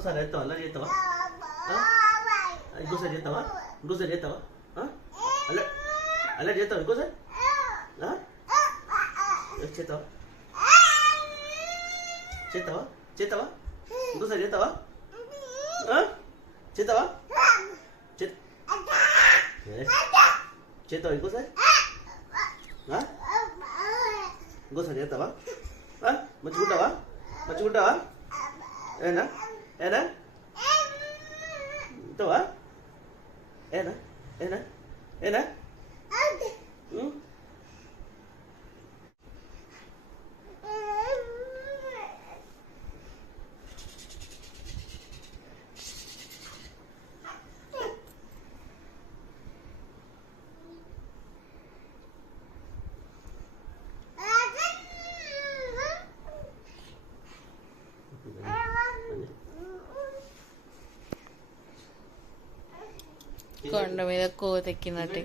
ఇంకోసారి ఎత్తావా అలా చేస్తావా ఇంకోసారి చేస్తావా ఇంకోసారి చేస్తావా అలా అలా చేస్తావా ఇంకోసారి చేస్తావా చేస్తావా చేస్తావా ఇంకోసారి చేస్తావా చేస్తావా చేస్తావా ఇంకోసారి ఇంకోసారి చేస్తావా మంచిగుంటావా మంచిగుంటావా ఏనా ఏనా ఉంటావా ఏనా ఏనా ఏనా కొండ మీద కోతెక్కినట్టు